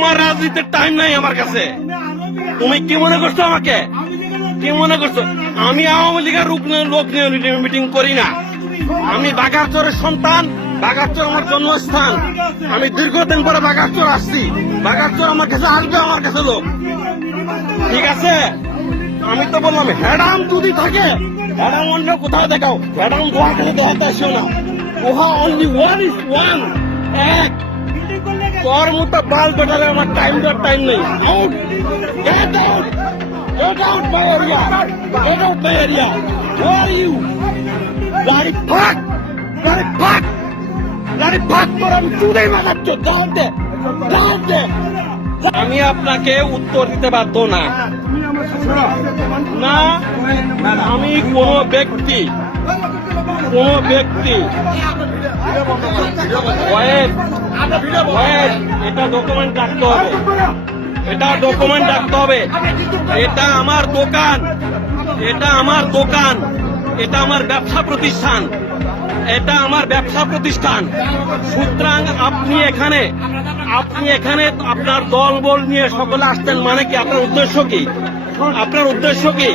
তোমার রাজনীতির টাইম নাই আমার কাছে। তুমি কি মনে করছো আমাকে? কি মনে করছো? আমি আওয়ামী লীগের লোক নিয়ে মিটিং করি না। আমি বাঘারচরের সন্তান। বাঘারচর আমার জন্মস্থান। আমি দীর্ঘদিন পরে বাঘারচর আসছি। বাঘারচর আমার কাছে আসবে, আমার কাছে লোক। ঠিক আছে, আমি তো বললাম হ্যাডাম যদি থাকে, হ্যাডাম অন্য কোথাও দেখাও। হ্যাডাম গোয়া থেকে দেখাতে আসিও না। Goa only one is one, এক। তোর মতো বাল বেটালে আমার টাইম নেই। Out, get out, get out my area, get out my area. Who are you? গাড়ি ফাক, গাড়ি ফাক, গাড়ি ফাক তোর আমি চুদেই মারাচ্ছ। যাও দে। আমি আপনাকে উত্তর দিতে বাধ্য না। না, আমি কোন ব্যক্তি এটা ডকুমেন্ট রাখতে হবে। এটা আমার দোকান, এটা আমার ব্যবসা প্রতিষ্ঠান। সুতরাং আপনি এখানে আপনার দল বল নিয়ে সকলে আসতেন, মানে কি? আপনার উদ্দেশ্য কি?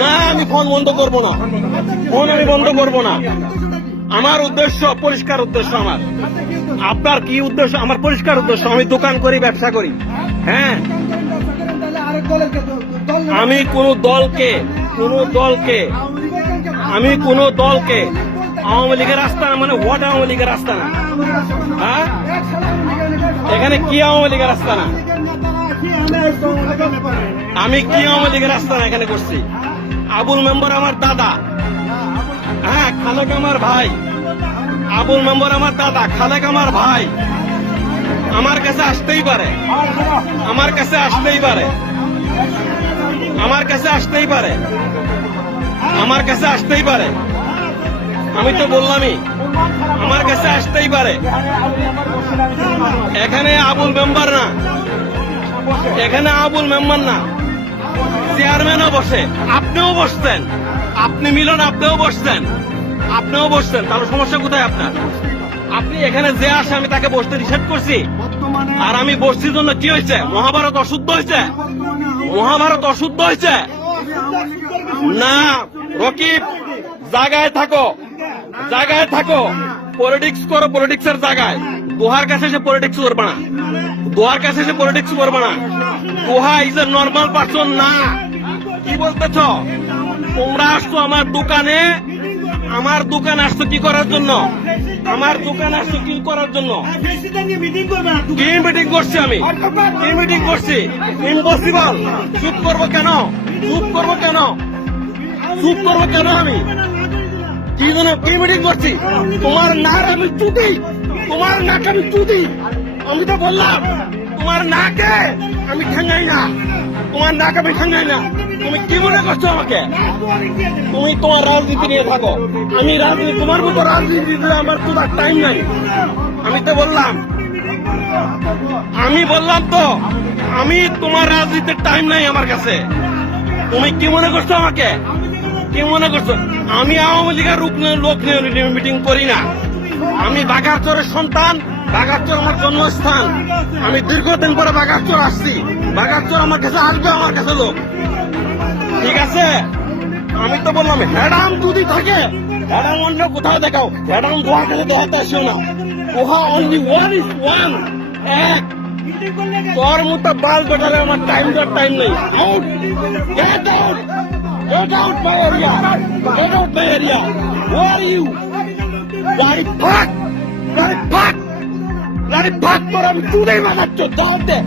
না, আমি ফোন বন্ধ করব না। আমার উদ্দেশ্য পরিষ্কার উদ্দেশ্য আমার। আপনার কি উদ্দেশ্য? আমার পরিষ্কার উদ্দেশ্য। আমি দোকান করি, ব্যবসা করি। হ্যাঁ, আমি কোন দলকে আওয়ামী লীগের আস্তানা, মানে হোয়াট আওয়ামী লীগের আস্তানা? হ্যাঁ, এখানে কি আওয়ামী লীগের আস্তানা? আমি কি আওয়ামী লীগের আস্তানা এখানে করছি? আবুল মেম্বার আমার দাদা। হ্যাঁ, খালেক আমার ভাই। আবুল মেম্বার আমার দাদা, খালেক আমার ভাই। আমার কাছে আসতেই পারে। আমি তো বললামই, আমার কাছে আসতেই পারে। এখানে আবুল মেম্বার না, চেয়ারম্যানও বসে। আপনিও বসতেন, আপনি মিলন, আপনিও বসতেন। তাহলে সমস্যা কোথায় আপনার? আপনি এখানে যে আসে আমি তাকে বসতে নিষেধ করছি। আর আমি বসছি জন্য কি হয়েছে? মহাভারত অশুদ্ধ হয়েছে। না রকিব, জায়গায় থাকো। পলিটিক্স করো, পলিটিক্সের জায়গায়। দোহার কাছে এসে পলিটিক্স করবে না। দোহা ইজ এ নর্মাল পারসন না। কি বলতেছ? তোমরা আসছো আমার দোকানে আসছো কি করার জন্য? কি মিটিং করছি আমি? ইম্পসিবল। চুপ করবো কেন আমি? কি মিটিং করছি? তোমার নাক আমি চুদি। আমি তো বললাম তোমার নাকে আমি ঠেঙ্গাই না। তুমি কি মনে করছো আমাকে? তুমি তোমার রাজনীতি নিয়ে থাকো। তোমার মতো রাজনীতিতে আমার তো টাইম নাই। আমি বললাম তো আমি তোমার রাজনীতির টাইম নাই আমার কাছে। তুমি কি মনে করছো আমাকে? আমি আওয়ামী লীগের লোক নিয়ে মিটিং করি না। আমি বাঘারচরের সন্তান। বাঘারচর আমার জন্মস্থান। আমি দীর্ঘদিন পরে বাঘারচর আসছি। বাঘারচর আমার কাছে আসবে, আমার কাছে লোক। ঠিক আছে, আমি তো বললাম হ্যাডাম যদি থাকে, হ্যাডাম অন্য কোথাও দেখাও। হ্যাডাম গোয়া থেকে দেখাতে আসিও না। Goa only one is one, এক। তোর মতো বাল বেটালে আমার টাইম নেই। Out, get out, my area. Who are you? গাড়ি ফাক তোর আমি চুদেই মারাচ্ছ। যাও দে।